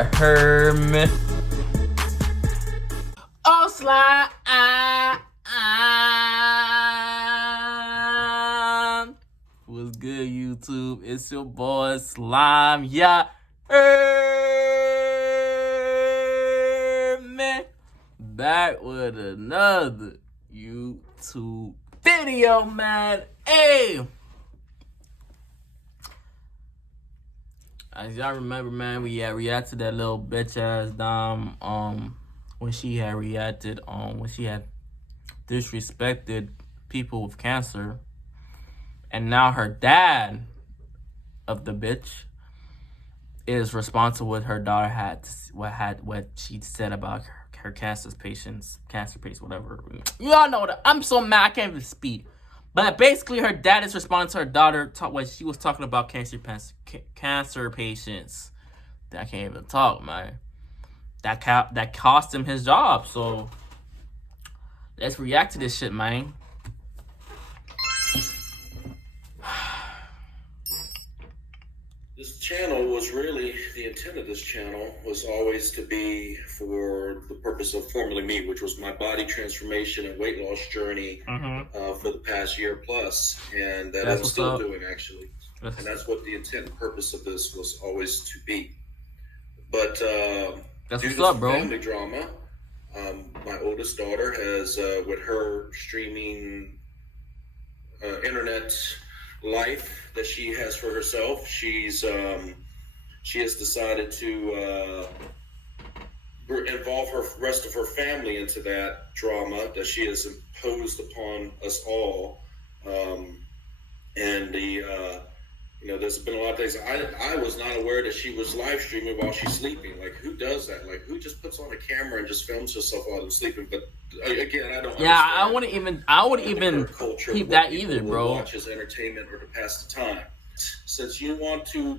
You heard me? Oh, slime. What's good, YouTube? It's your boy Slime. Yeah, heard me? Back with another YouTube video, man. Hey, as y'all remember, man, we had reacted to that little bitch ass Dom when she had reacted when she had disrespected people with cancer, and now her dad of the bitch is responsible with her daughter had what she said about her cancer patients, whatever. Y'all know that. I'm so mad I can't even speak. But basically, her dad is responding to her daughter what she was talking about cancer patients. I can't even talk, man. That cost him his job. So let's react to this shit, man. This channel was really, the intent of this channel was always to be for the purpose of Formula Me, which was my body transformation and weight loss journey for the past year plus. And that I'm still doing, actually. And that's what the intent and purpose of this was always to be. But that's due what's up, to bro. Family drama, my oldest daughter has, with her streaming internet life that she has for herself, she has decided to involve her rest of her family into that drama that she has imposed upon us all. And there's been a lot of things. I was not aware that she was live streaming while she's sleeping. Like, who does that? Like, who just puts on a camera and just films herself while they're sleeping? But again, I don't. Yeah, I wouldn't even keep that either, bro. Watch as entertainment or to pass the time. Since you want to,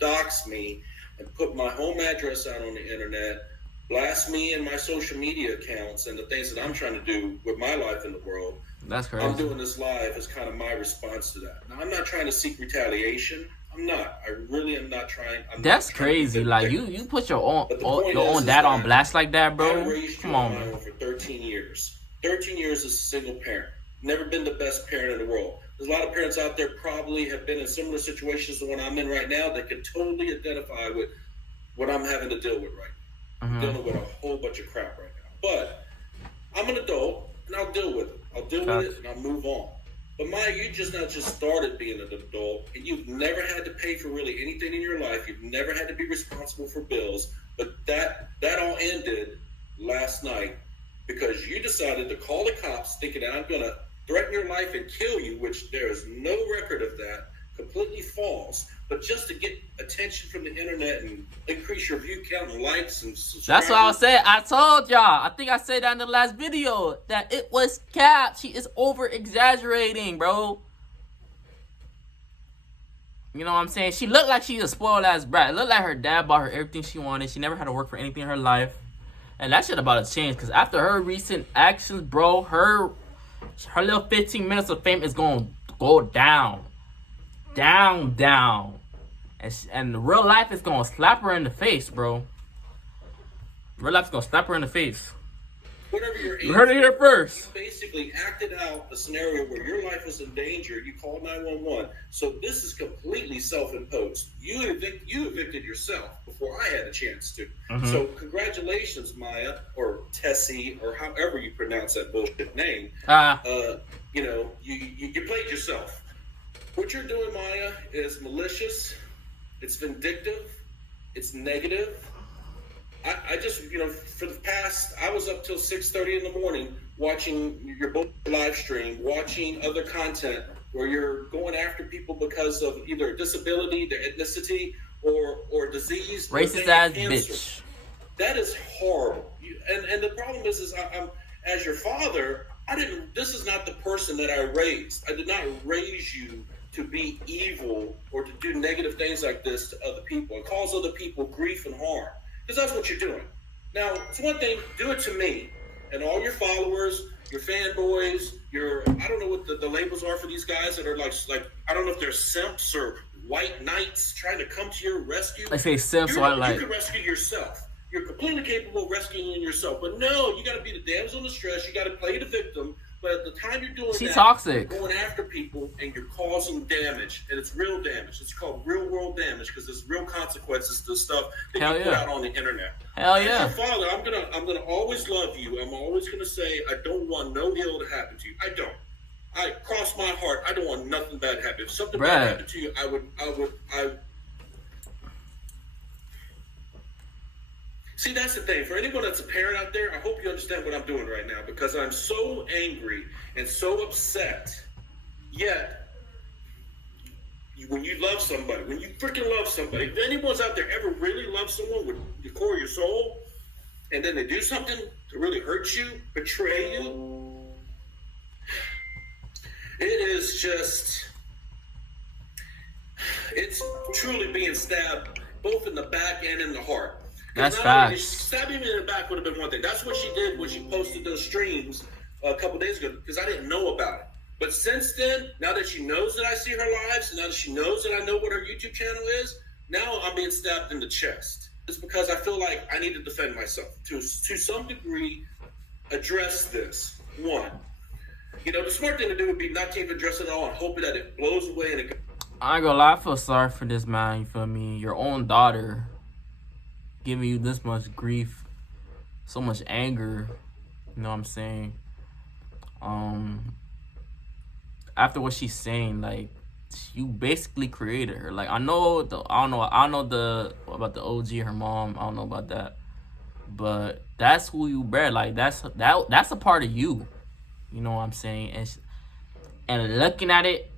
dox me and put my home address out on the internet, blast me and my social media accounts and the things that I'm trying to do with my life in the world. That's crazy. I'm doing this live as kind of my response to that. Now, I'm not trying to seek retaliation. I'm not. I really am not trying. That's crazy. Like, you put your own dad on blast like that, bro. Come on, man. For 13 years. 13 years as a single parent. Never been the best parent in the world. There's a lot of parents out there probably have been in similar situations to what I'm in right now that can totally identify with what I'm having to deal with right now. I'm dealing with a whole bunch of crap right now. But I'm an adult, and I'll deal with it. I'll deal with it, and I'll move on. But Maya, you just started being an adult, and you've never had to pay for really anything in your life. You've never had to be responsible for bills. But that all ended last night because you decided to call the cops thinking that I'm going to threaten your life and kill you, which there is no record of that, completely false. But just to get attention from the internet and increase your view count and likes and subscribers. That's what I was saying. I told y'all. I think I said that in the last video that it was cap. She is over exaggerating, bro. You know what I'm saying? She looked like she's a spoiled ass brat. It looked like her dad bought her everything she wanted. She never had to work for anything in her life. And that shit about to change. Because after her recent actions, bro, her little 15 minutes of fame is going to go down. Down. And real life is gonna slap her in the face, bro. Real life's gonna slap her in the face. Whatever you heard it here first. You basically acted out a scenario where your life was in danger. You called 911. So this is completely self-imposed. You evicted yourself before I had a chance to. So congratulations, Maya, or Tessi, or however you pronounce that bullshit name. You played yourself. What you're doing, Maya, is malicious. It's vindictive. It's negative. I just, for the past, I was up till 6:30 in the morning watching your live stream, watching other content where you're going after people because of either disability, their ethnicity, or disease. Racist ass bitch. That is horrible. And the problem is I'm as your father, this is not the person that I raised. I did not raise you to be evil or to do negative things like this to other people and cause other people grief and harm. Because that's what you're doing. Now, it's one thing, do it to me and all your followers, your fanboys, I don't know what the labels are for these guys that are like I don't know if they're simps or white knights trying to come to your rescue. I say simps, so I like. You can rescue yourself. You're completely capable of rescuing yourself. But no, you got to be the damsel in distress. You got to play the victim. But at the time you're doing She's toxic. You're going after people and you're causing damage. And it's real damage. It's called real world damage because there's real consequences to stuff that you put out on the internet. Hell yeah. As your father, I'm gonna always love you. I'm always gonna say I don't want no ill to happen to you. I don't. I cross my heart. I don't want nothing bad to happen. If something bad happened to you, I See, that's the thing. For anyone that's a parent out there, I hope you understand what I'm doing right now because I'm so angry and so upset. Yet, when you love somebody, when you freaking love somebody, if anyone's out there ever really loves someone with the core of your soul, and then they do something to really hurt you, betray you, it is just, it's truly being stabbed both in the back and in the heart. That's facts. Stabbing me in the back would have been one thing. That's what she did when she posted those streams a couple days ago because I didn't know about it. But since then, now that she knows that I see her lives, and now that she knows that I know what her YouTube channel is, now I'm being stabbed in the chest. It's because I feel like I need to defend myself. To some degree, address this. One, the smart thing to do would be not to even address it at all and hope that it blows away and it. I ain't gonna lie, I feel sorry for this man, you feel me? Your own daughter giving you this much grief, so much anger, you know what I'm saying? After what she's saying, like, you basically created her. Like, I don't know about the OG, her mom, I don't know about that. But that's who you bred. Like, that's a part of you. You know what I'm saying? And looking at it,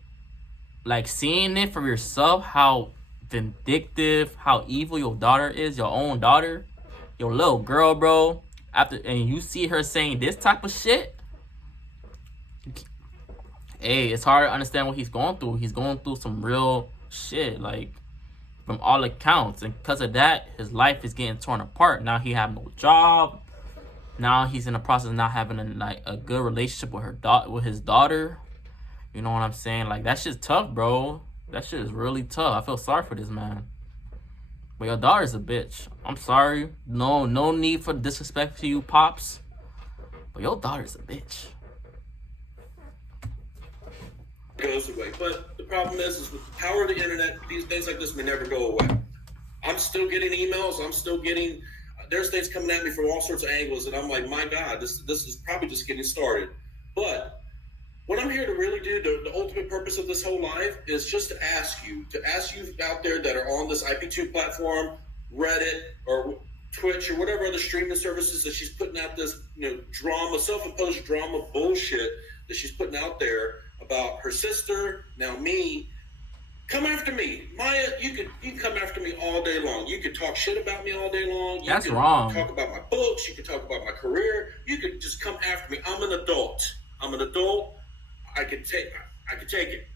like, seeing it for yourself, how vindictive, how evil your daughter is, your own daughter, your little girl, bro. And you see her saying this type of shit. Hey, it's hard to understand what he's going through. He's going through some real shit, like, from all accounts. And because of that, his life is getting torn apart. Now he have no job. Now he's in the process of not having a good relationship with his daughter. You know what I'm saying? Like, that shit's tough, bro. That shit is really tough. I feel sorry for this man. But your daughter's a bitch. I'm sorry. No need for disrespect to you, Pops. But your daughter's a bitch. Goes away. But the problem is with the power of the internet, these things like this may never go away. I'm still getting emails. There's things coming at me from all sorts of angles, and I'm like, my God, this is probably just getting started. But what I'm here to really do, the ultimate purpose of this whole live is just to ask you out there that are on this IP2 platform, Reddit, or Twitch, or whatever other streaming services that she's putting out this, drama, self-imposed drama bullshit that she's putting out there about her sister, now me. Come after me. Maya, you can come after me all day long. You can talk shit about me all day long. That's wrong. You can talk about my books. You can talk about my career. You can just come after me. I'm an adult. I can take it.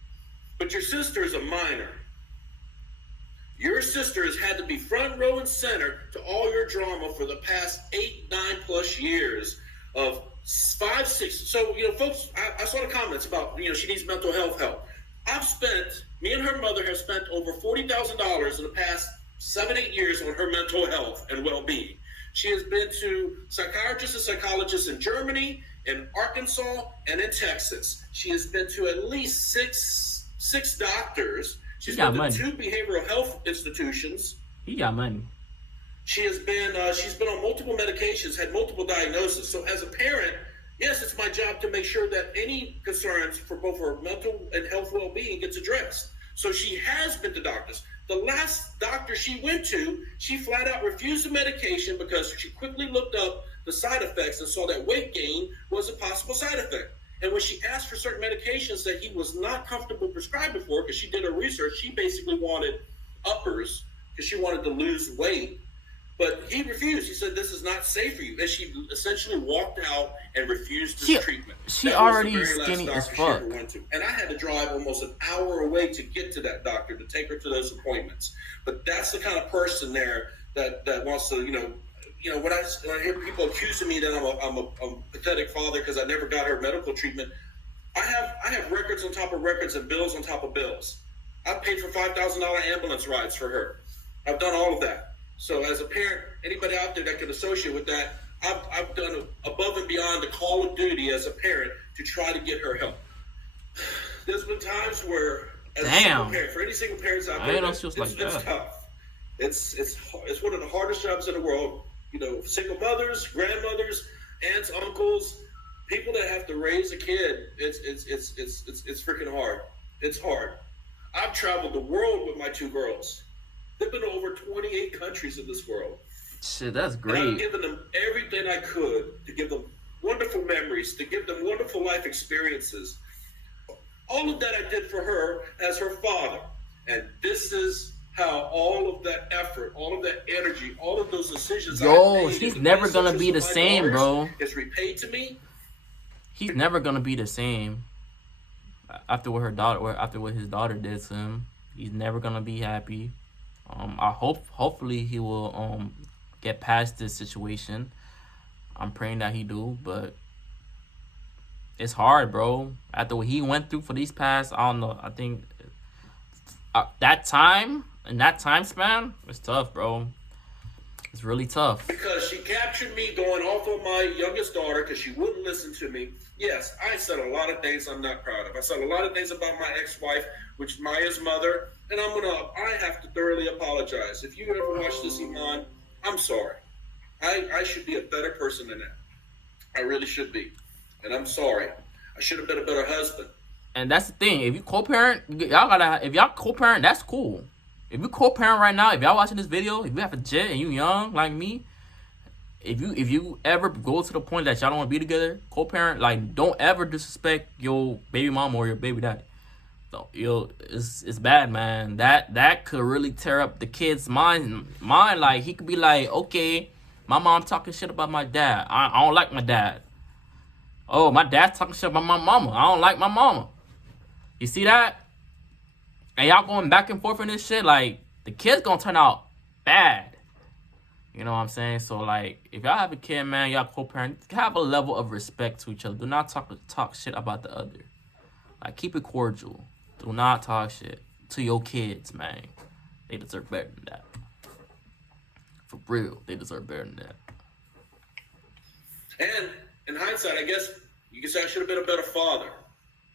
But your sister is a minor. Your sister has had to be front row and center to all your drama for the past 8, 9+ years of 5, 6. So, folks, I saw the comments about, she needs mental health help. Me and her mother have spent over $40,000 in the past 7, 8 years on her mental health and well-being. She has been to psychiatrists and psychologists in Germany, in Arkansas, and in Texas. She has been to at least six doctors. She's been to 2 behavioral health institutions. He got money. She has been she's been on multiple medications, had multiple diagnoses. So as a parent, yes, it's my job to make sure that any concerns for both her mental and health well-being gets addressed. So she has been to doctors. The last doctor she went to, she flat out refused the medication because she quickly looked up the side effects and saw that weight gain was a possible side effect. And when she asked for certain medications that he was not comfortable prescribing for, because she did her research, she basically wanted uppers because she wanted to lose weight. But he refused. He said, this is not safe for you. And she essentially walked out and refused this treatment. She already skinny as fuck. And I had to drive almost an hour away to get to that doctor, to take her to those appointments. But that's the kind of person there that wants to, when I hear people accusing me that I'm a pathetic father because I never got her medical treatment, I have records on top of records and bills on top of bills. I've paid for $5,000 ambulance rides for her. I've done all of that. So as a parent, anybody out there that can associate with that, I've done above and beyond the call of duty as a parent to try to get her help. There's been times where, as a single parent, for any single parents out there, it's tough. It's one of the hardest jobs in the world. You know, single mothers, grandmothers, aunts, uncles, people that have to raise a kid. It's freaking hard. It's hard. I've traveled the world with my 2 girls. They've been to over 28 countries in this world. Shit, that's great. And I've given them everything I could to give them wonderful memories, to give them wonderful life experiences. All of that I did for her as her father. And this is how all of that effort, all of that energy, all of those decisions she's never going to be the same, bro. It's repaid to me. He's never going to be the same after what his daughter did to him. He's never going to be happy. Hopefully he will get past this situation. I'm praying that he do, but it's hard, bro. After what he went through for these past, I don't know, I think that time span, it's tough, bro. It's really tough. Because she captured me going off on my youngest daughter because she wouldn't listen to me. Yes, I said a lot of things I'm not proud of. I said a lot of things about my ex-wife, which is Maya's mother, and I have to thoroughly apologize. If you ever watch this, Iman, I'm sorry. I should be a better person than that. I really should be. And I'm sorry. I should have been a better husband. And that's the thing. If you co-parent, if y'all co-parent, that's cool. If you co-parent right now, if y'all watching this video, if you have a jet and you young like me, if you ever go to the point that y'all don't want to be together, co-parent, like, don't ever disrespect your baby mama or your baby daddy. So, it's bad, man. That could really tear up the kid's mind. Like, he could be like, okay, my mom talking shit about my dad. I don't like my dad. Oh, my dad's talking shit about my mama. I don't like my mama. You see that? And y'all going back and forth in this shit, like, the kid's gonna turn out bad. You know what I'm saying? So, like, if y'all have a kid, man, y'all co-parent, have a level of respect to each other. Do not talk shit about the other. Like, keep it cordial. Do not talk shit to your kids, man. They deserve better than that. For real, they deserve better than that. And in hindsight, I guess you could say I should have been a better father.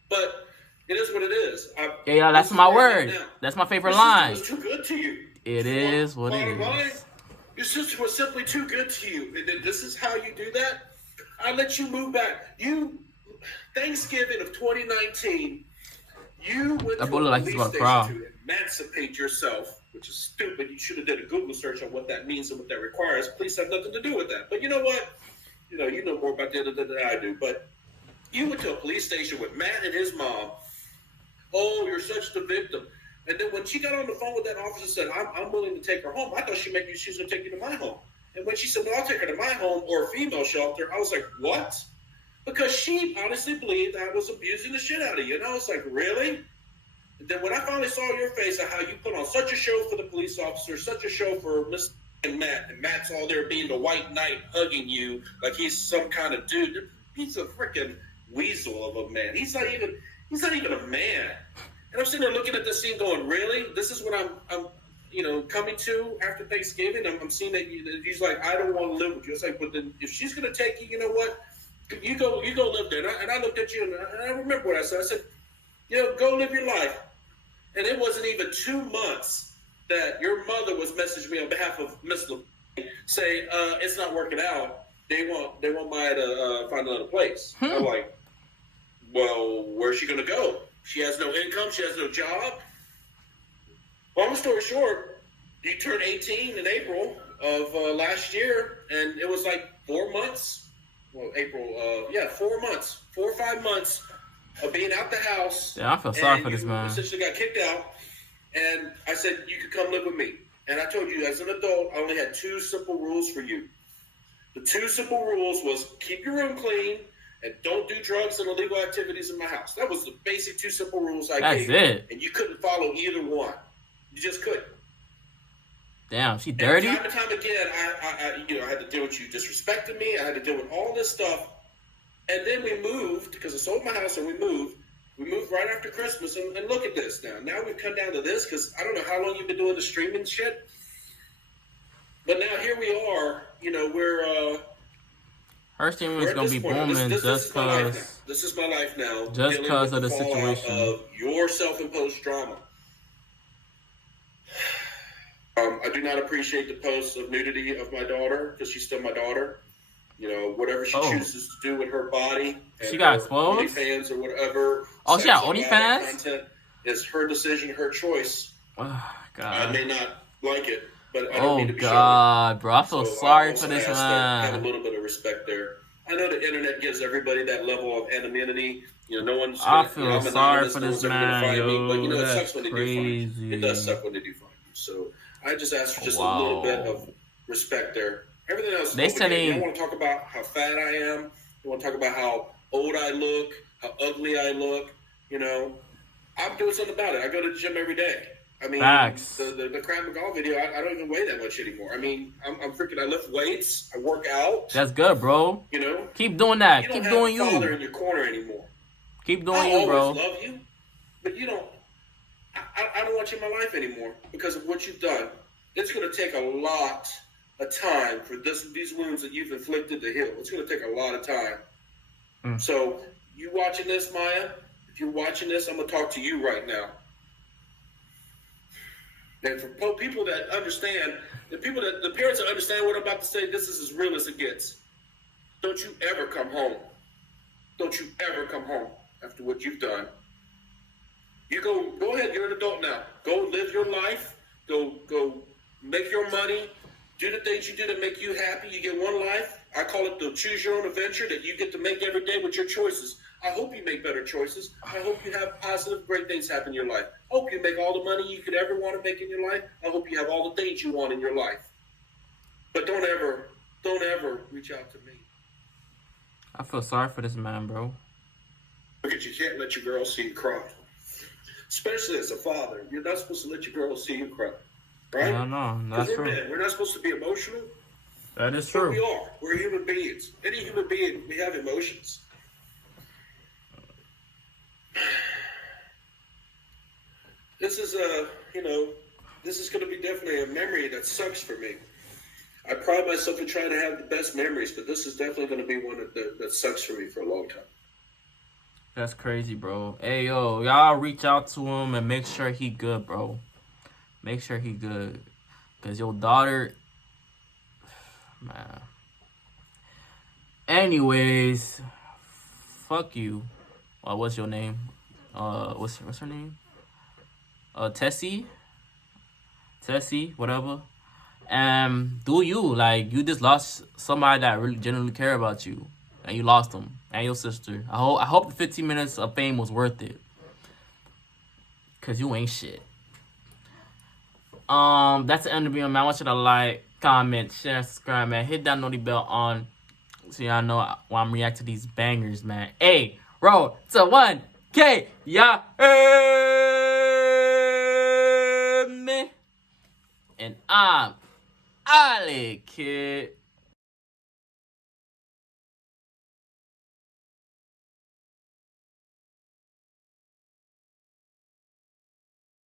But it is what it is. Yeah, that's my word. That's my favorite line. Your sister was too good to you. It is what it is. Your sister was simply too good to you. And this is how you do that? I let you move back. Thanksgiving of 2019, you went to a police station to emancipate yourself, which is stupid. You should have did a Google search on what that means and what that requires. Police have nothing to do with that. But you know what? You know more about that than I do. But you went to a police station with Matt and his mom. Oh, you're such the victim. And then when she got on the phone with that officer and said, I'm willing to take her home, I thought she was going to take you to my home. And when she said, no, I'll take her to my home or a female shelter, I was like, what? Because she honestly believed I was abusing the shit out of you. And I was like, really? And then when I finally saw your face of how you put on such a show for the police officer, such a show for Mr. and Matt's all there being the white knight hugging you like he's some kind of dude. He's a freaking weasel of a man. He's not even a man. And I'm sitting there looking at this scene going, really? This is what I'm coming to after Thanksgiving? I'm seeing that he's like, I don't want to live with you. It's like, but then if she's going to take you, you know what? You go live there. And I looked at you and I remember what I said. I said, go live your life. And it wasn't even 2 months that your mother was messaging me on behalf of Mr. say, it's not working out. They want Maya to find another place. I'm like, well, where's she going to go? She has no income. She has no job. Long story short, he turned 18 in April of last year, and it was like 4 months. Well, 4 months, 4 or 5 months of being out the house. Yeah, I feel sorry for this man. Essentially got kicked out, and I said, you could come live with me. And I told you, as an adult, I only had 2 simple rules for you. The 2 simple rules was keep your room clean and don't do drugs and illegal activities in my house. That was the basic 2 simple rules I gave. That's it. And you couldn't follow either one. You just couldn't. Damn, she dirty? And time and time again, I had to deal with you disrespecting me. I had to deal with all this stuff. And then we moved, because I sold my house and we moved. We moved right after Christmas, and look at this now. Now we've come down to this because I don't know how long you've been doing the streaming shit, but now here we are. We're Her streaming we're is at gonna this be point. booming This just is my life now. cause, This is my life now. just Dealing with cause of the the fallout situation. of your self-imposed drama. I do not appreciate the posts of nudity of my daughter because she's still my daughter. Whatever she chooses to do with her body and she got her exposed. OnlyFans or whatever. Oh, she got sexual OnlyFans. content is her decision, her choice. Oh, God. I may not like it, but I don't Oh need to be God, bro, I feel So sorry for this have a man. little bit of respect there. I know the internet gives everybody that level of anonymity. No one's. I feel I'm sorry anonymous, for no this one's ever gonna man, find me. But it yo. sucks when they do find you. Crazy. It does suck when they do find you. So I just ask for just a Wow. little bit of respect there. Everything else is They over here. sending- You don't want to talk about how fat I am. You want to talk about how old I look, how ugly I look. I'm doing something about it. I go to the gym every day. I mean, Facts. the Krav Maga video, I don't even weigh that much anymore. I mean, I'm freaking, I lift weights, I work out. That's good, bro. Keep doing that. Keep doing You don't have a father you. in your corner anymore. Keep doing you, bro. I always love you, but you don't. I don't want you in my life anymore because of what you've done. It's going to take a lot of time for these wounds that you've inflicted to heal. It's going to take a lot of time. So, you watching this, Maya? If you're watching this, I'm going to talk to you right now. And for people that understand, the parents that understand what I'm about to say, this is as real as it gets. Don't you ever come home. Don't you ever come home after what you've done. You go ahead, you're an adult now. Go live your life. Go make your money. Do the things you do to make you happy. You get one life. I call it the choose your own adventure that you get to make every day with your choices. I hope you make better choices. I hope you have positive, great things happen in your life. I hope you make all the money you could ever want to make in your life. I hope you have all the things you want in your life. But don't ever reach out to me. I feel sorry for this man, bro. Because you can't let your girl see you cry. Especially as a father. You're not supposed to let your girl see you cry. Right? I don't know. That's we're true. men. We're not supposed to be emotional. That is But true. we are. We're human beings. Any human being, we have emotions. This is this is going to be definitely a memory that sucks for me. I pride myself in trying to have the best memories, but this is definitely going to be one that sucks for me for a long time. That's crazy, bro. Hey, yo, y'all reach out to him and make sure he good, bro. Make sure he good. Because your daughter... Man. Anyways. Fuck you. What's your name? What's her name? Tessi? Tessi, whatever. Do you. Like, you just lost somebody that really genuinely care about you. And you lost them. And your sister. I hope the 15 minutes of fame was worth it. Because you ain't shit. That's the end of the video, man. I want you to like, comment, share, subscribe, man. Hit that noty bell on so y'all know when I'm reacting to these bangers, man. Hey, roll to 1K. Yeah. And I'm Ali, kid.